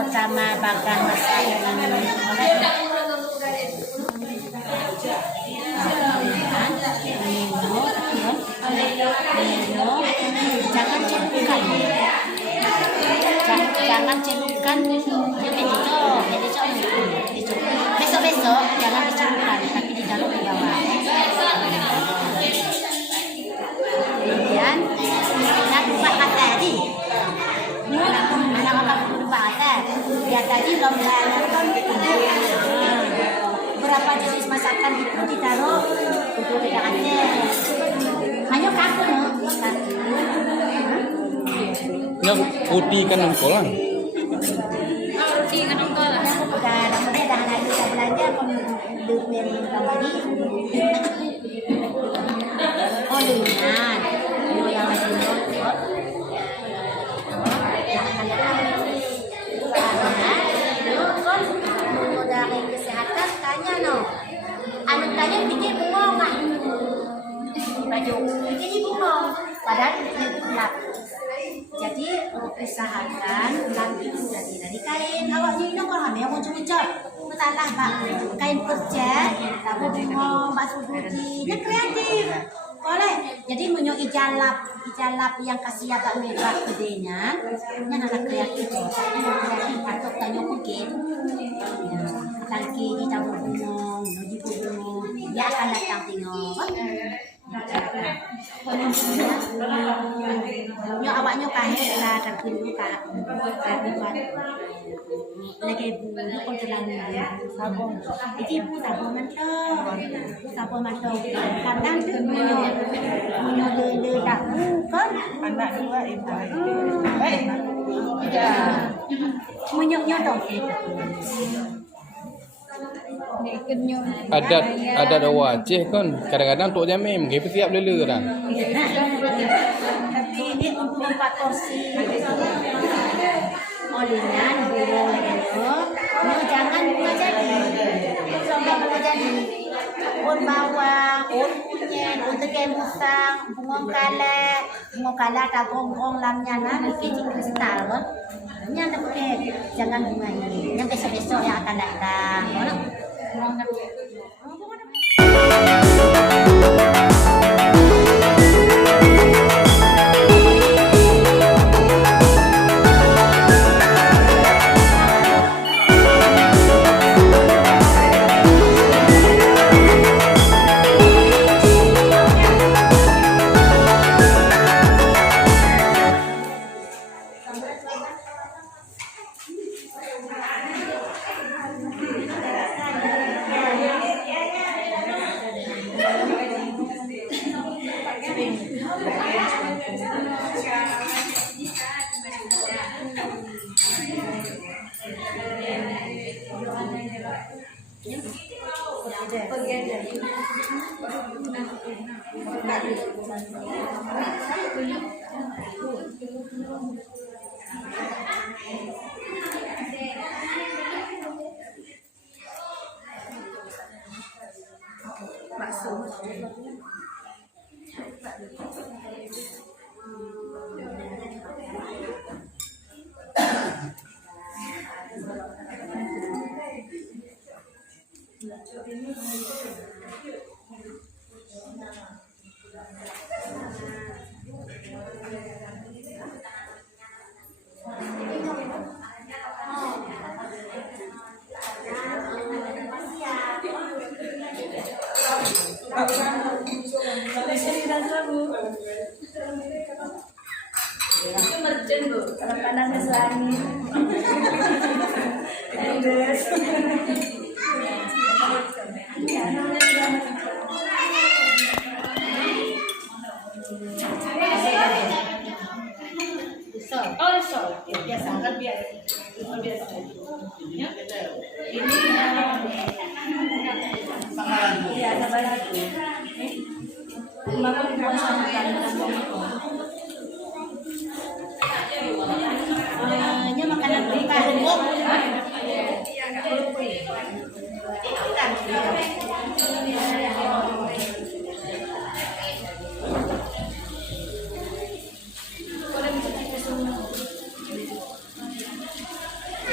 pertama bakal masak jangan celupkan besok jangan dicelupkan tapi ditaruh di bawah. Kemudian nak buat tadi anak buat ya tadi lomba kan berapa jenis masakan itu ditaruh di dalamnya. Hanya kaku Yang putih kan nongkolan. putih kan nongkolan. Dah kita belanja pembelian kembali. Oh dengan yang masih nongkol. Dari kesehatan tanya anu tanya pikir bengong baju ini bengong padahal itu gelap. Jadi usahakan nanti sudah tidak di kain awaknya ini kalau hamil muncul masalah pak kain perca tapi bengong basuh putihnya kreatif boleh. Jadi menyo ijalap yang kasih agak merah gedenya ini anak kreatif atau tanya mungkin lagi ditabur bengong dia akan datang tengok nyo awaknya kahit lah tapi buka tapi buat lagi bunyi kontrolan sabun itu sabun mantau kadang tu menyo le tak bukan anak dua ibu menyo dong Adat wajib kan kadang-kadang untuk jamin kita siap lele dah. Tapi ini untuk 4 porsi olinan burung itu jangan bunga jadi un bawang un kunyit un tegay musang bungong kala tagonggong lamnya bikin kristal kan ini ada pakai jangan bunga ini yang besok-besok yang akan datang makanan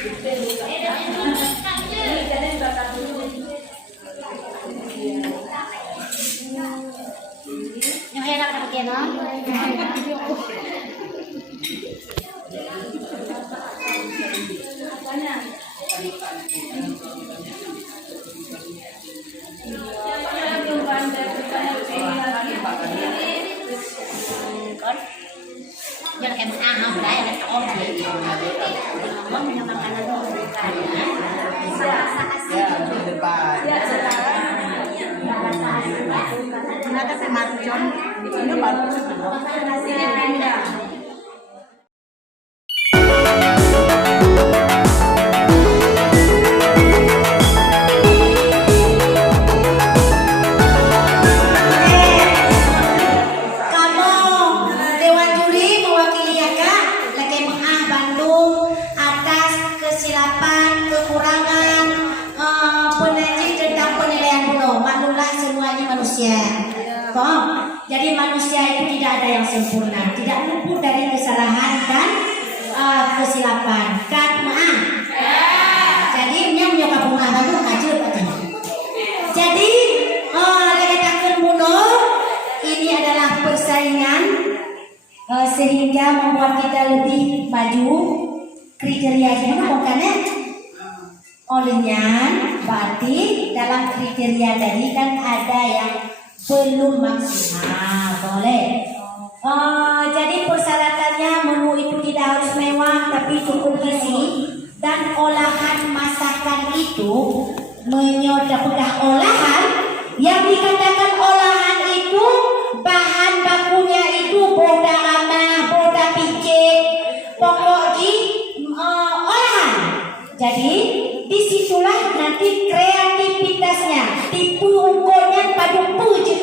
Yung hirap na bagyan, no? Jangan kayak menaham dah, ada tahu dia. Mau minum makanan dulu kan? Rasa asli. Kenapa saya marjon? Itu baru sebelum. Kamu Dewan Juri mewakili Yaka lagi mengang Bandung atas kesilapan, kekurangan, peneliti tentang penilaian bunuh. Maklumlah semuanya manusia. Kok? Jadi manusia itu tidak ada yang sempurna, tidak luput dari kesalahan dan kesilapan. Kan maaf. Jadi ini menyokap bunga baru kacau katanya. Jadi lagi takkan bunuh ini adalah persaingan sehingga membuat kita lebih maju. Kriterianya bukannya olehnya berarti dalam kriteria tadi kan ada yang belum maksimal, boleh. Jadi persyaratannya menu itu tidak harus mewah tapi cukup gizi dan olahan masakan itu menyodapkan olahan yang dikatakan olahan itu bahan bakunya itu boda ama, boda picit, pokoknya olahan. Jadi disitulah nanti kreativitasnya, tipu ukurnya pada pucuk.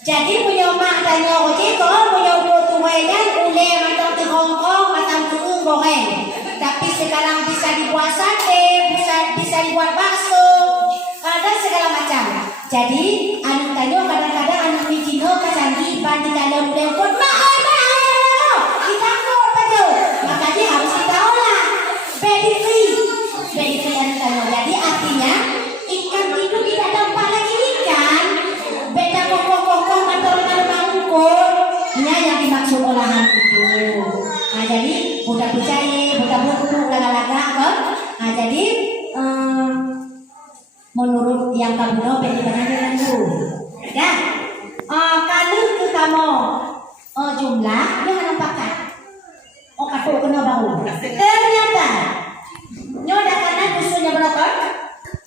Jadi punya mak tanya oke kok punya ukur tuanya ule macam di Hongkong macam tu goreng. Tapi sekarang bisa dibuat sate, bisa dibuat bakso, ada segala macam. Jadi anak tanya kadang-kadang anak Cina kecanggih di dalam lempot mahal kita apa tuh? Makanya harus kita olah. Baby anak tanya. Jadi artinya ikan itu tidak dampak lagi ikan. Beda kokok-kokok atau ukur. Ini yang dimaksud olahan itu. Nah jadi budak percaya, budak buruk, laga-laga kan. Nah jadi menurut yang kamu tahu bagaimana dulu. Ya. Kalau ke kamu jumlah jangan pakai. Kata kena bau. Ternyata nyoda karena dusunnya berapa?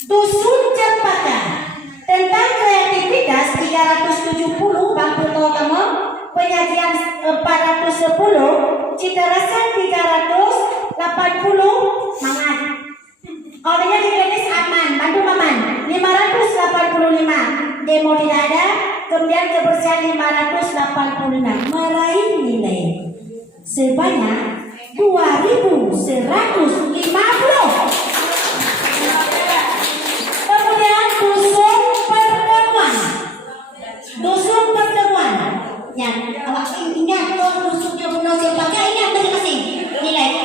Dusun Cempaka. Tentang kreativitas 370 Bang Puto kamu, penyajian 410, cita rasa 380, mangan. Olehnya dijenis aman, Bandung aman 585, demo tidak ada, kemudian kebersihan 585, meraih nilai sebanyak 2.150. Kemudian dusun pertemuan yang awak ingat kalau dusunnya Pulau Cempaka ingat masing-masing nilai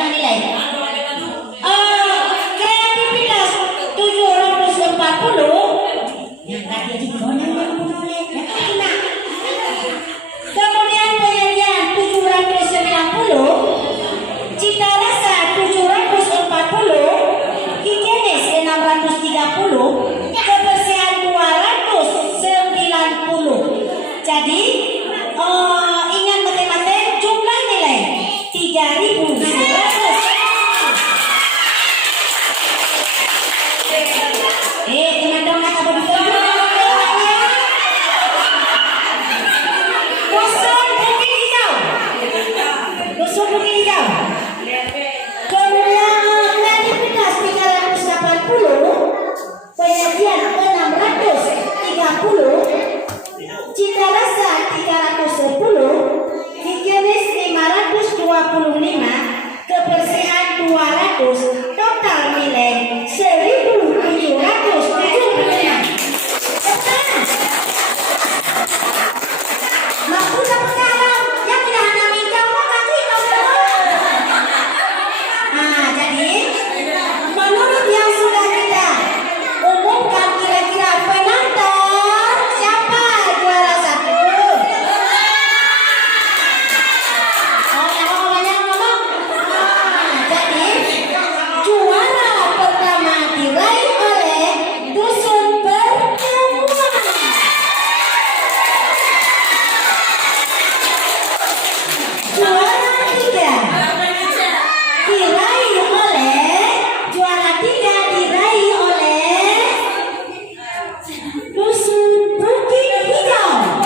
kreativitas 740 yang tadi digono yang enak. Kemudian penyajian 790, cita rasa 740, higienis 630, kebersihan 290. Jadi ingat matematik jumlah nilai 3.100. Teman-teman apa betul? Dusun Bukit Hijau. Kemudian kreativitas 380, penyajian 630, cita rasa 310, higienis 525, kebersihan 200, total nilai 1.775. Mampu dapat kalah yang tidak hanya minta kaki. Nah, jadi diraih oleh juara 3 diraih oleh Dusun Bukit Hijau.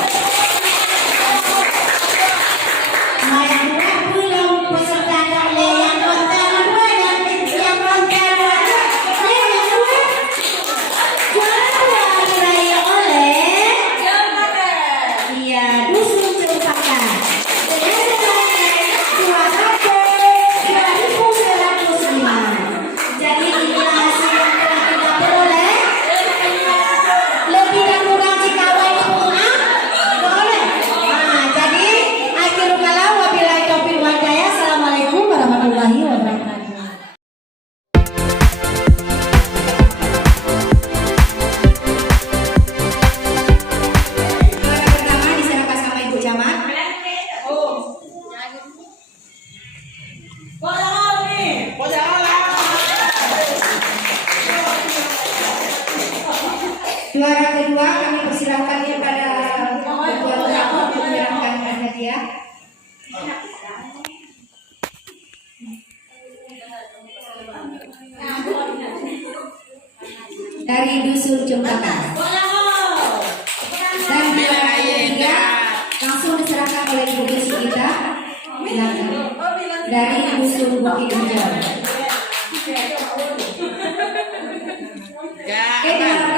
Mana belum peserta oleh yang konten 2 dan yang konten 2. Yang 2 juara 2 diraih oleh iya Dusun Cempaka. Dengan juara 2.105. Jadi inilah hasil yang telah kita peroleh. Lebih dan kurang jika ini pulang boleh. Nah, jadi akhirul kalam wabillahi taufiq wal hidayah. Assalamualaikum warahmatullahi wabarakatuh. Juara pertama diserahkan sama Ibu Camat. Juara kedua kami persilahkan kepada Ketua Utama untuk menyerahkan hadiah. Dari Dusun Cempaka. Dan juara ketiga langsung diserahkan oleh Ibu Besi kita. Silakan. Dari Dusun Bukit Hijau. Oke, terima